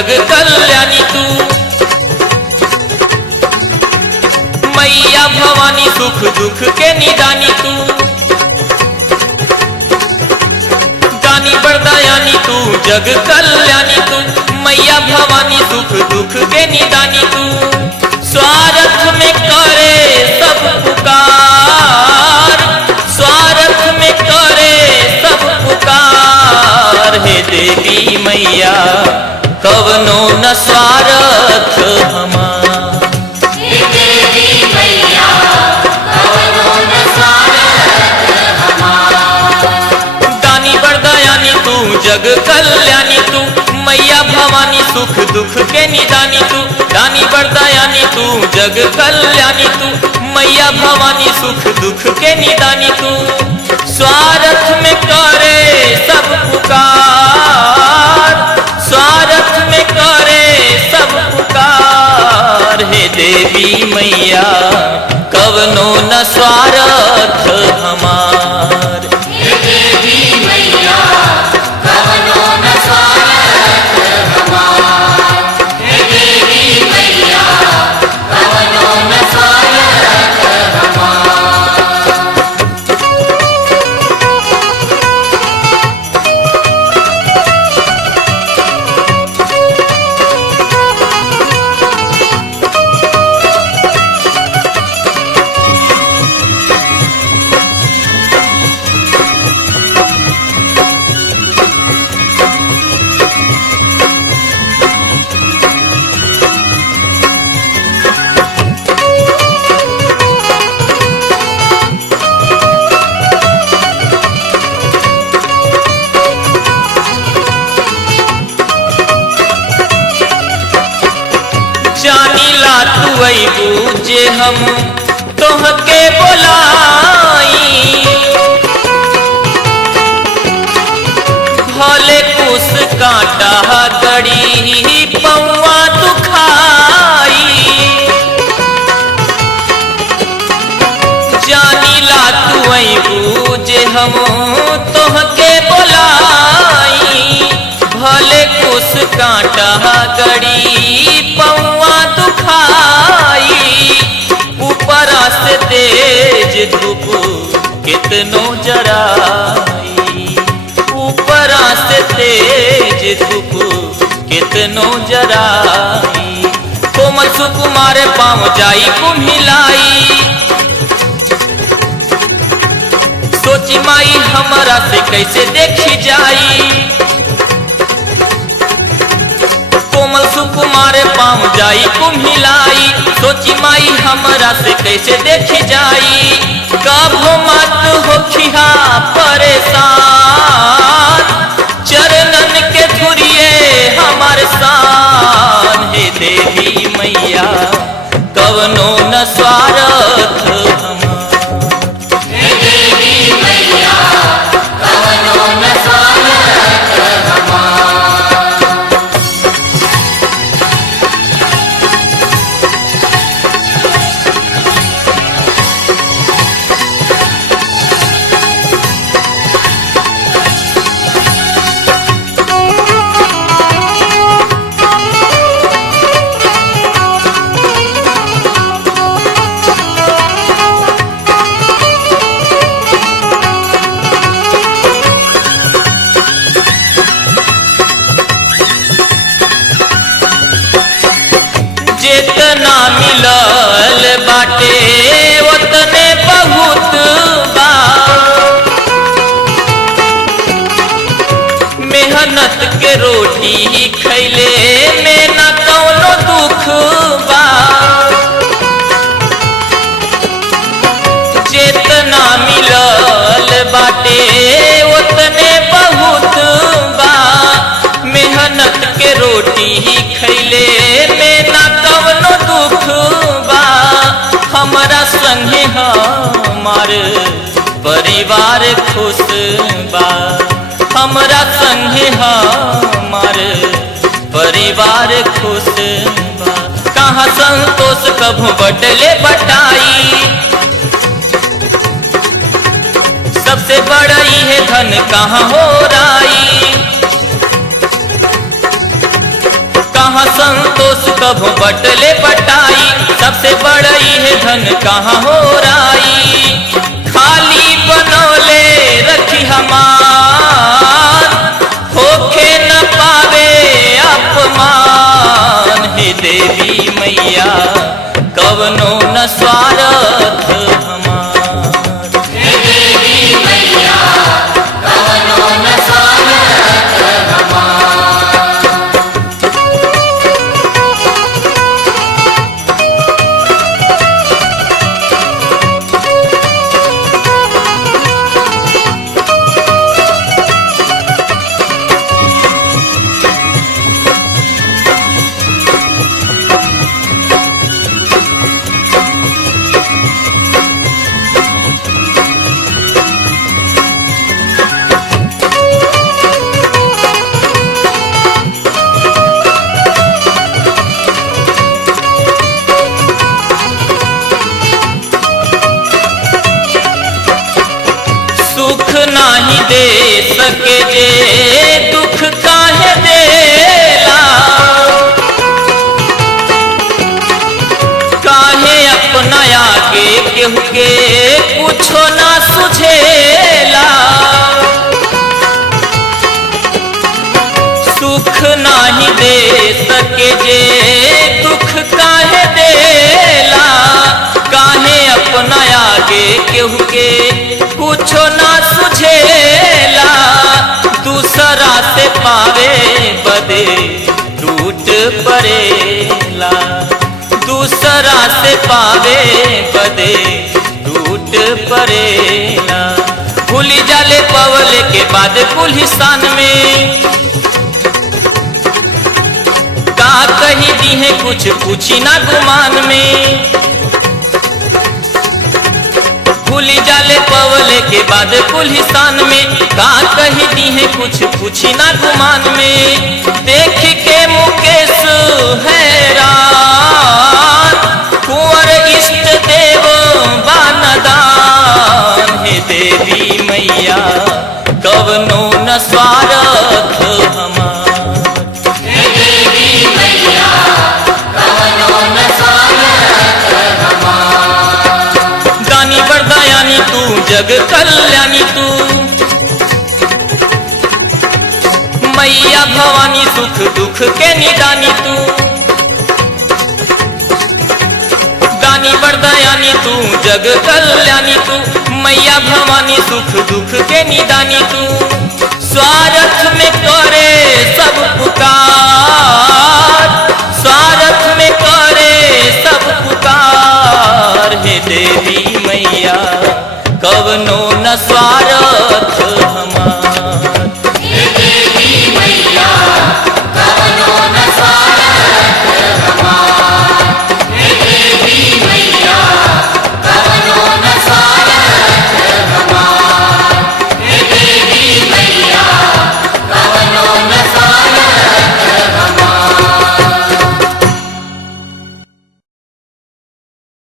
जग कल्याणी तू। मैया भवानी सुख दुख के निदानी तू। दानी बरदायानी तू जग कल्याणी तू। मैया भवानी सुख दुख के निदानी तू। स्वार्थ में करे सब पुकार, स्वार्थ में करे सब पुकार। हे देवी मैया कवनो न स्वार्थ हमार। हे देवी मैया कवनो न स्वार्थ हमार। दानी बरदायानी तू जग कल्याणी तू। मैया भवानी सुख दुख के निदानी तू। दानी बरदायानी तू जग कल्याणी तू। मैया भवानी सुख दुख के निदानी तू। स्वार्थ में करे सब पुकार, स्वार्थ में करे सब पुकार। हे देवी मैया कवनो न स्वार्थ हमार। हे देवी मैया कवनो न स्वार्थ हमार। हे देवी मैया कवनो न स्वार्थ हमार। जानीला तू अबू जे हम तोहके बोलाई। भले कुस कांटा गड़ी पौआ दुखाई। जानीला तू अबू जे हम तोहके बोलाई। भले कुस कांटा गड़ी पौआ दुखाई। ऊपरा से तेज धूप कितनो जराई। ऊपरा से तेज धूप कितनो जराई। कोमल सुकुमार पाँव जाई कुम्हिलाई। सोची माई हमरा से कैसे देखी जाई। कोमल सुकुमार पाँव जाई कुम्हिलाई। सोची माई हमरा से कैसे देखी जाई। कभो मत होखिहा परेशान, चरणन के धुरिए हमार शान। हे देवी मैया कवनो न स्वार्थ हमार। हे देवी मैया कवनो न स्वार्थ हमार। जितना मिलल बाटे उतने बहुत बा। मेहनत के रोटी खैले में न कौनो दुख बा। जितना मिलल बाटे उतने बहुत बा। मेहनत के रोटी खैले में न कवनो दुख बा। हमरा संगे हमार परिवार खुश बा। हमरा संगे हमार परिवार खुश बा। कहाँ संतोष कभू बटले बटाई। सबसे बड़ा है धन कहाँ हो राई। कहाँ संतोष कभो बटले बटाई, सबसे बड़ई है धन कहाँ हो राई। खाली बनौले रखी हमान, होखे न पावे अपमान। हे देवी मैया कवनो न स्वार्थ हमार। हे देवी मैया कवनो न स्वार्थ हमार। सुख नाही दे सके जे दुख काहे देला। काहे अपना आगे केहू के कुछो ना सुझेला। सुख नाही दे सके जे दुख काहे देला। काहे अपना आगे केहू के कुछो ना सुझेला। दूसरा से पावे बदे टूट पड़ेला। दूसरा से पावे बदे टूट पड़ेला। भूली जाले पवले के बाद पुलिसान में, का कही दी है कुछ पूछी ना गुमान में। भूली जाले पवले के बाद पुलिसान में, का कही दी है कुछ पूछी ना गुमान में। देख के मुकेश हैरान, कुंवर इष्ट देव बानदान। हे देवी मैया कवनो न स्वार्थ हमार। हे देवी मैया कवनो न स्वार्थ हमार। दानी बरदायानी तू जग कल्याणी तू, मैया भवानी सुख दुख के निदानी तू। दानी बरदायानी तू जग कल्याणी तू, मैया भवानी सुख दुख के निदानी तू। स्वार्थ में करे सब पुकार, स्वार्थ में करे सब पुकार। हे देवी मैया कवनो न स्वार्थ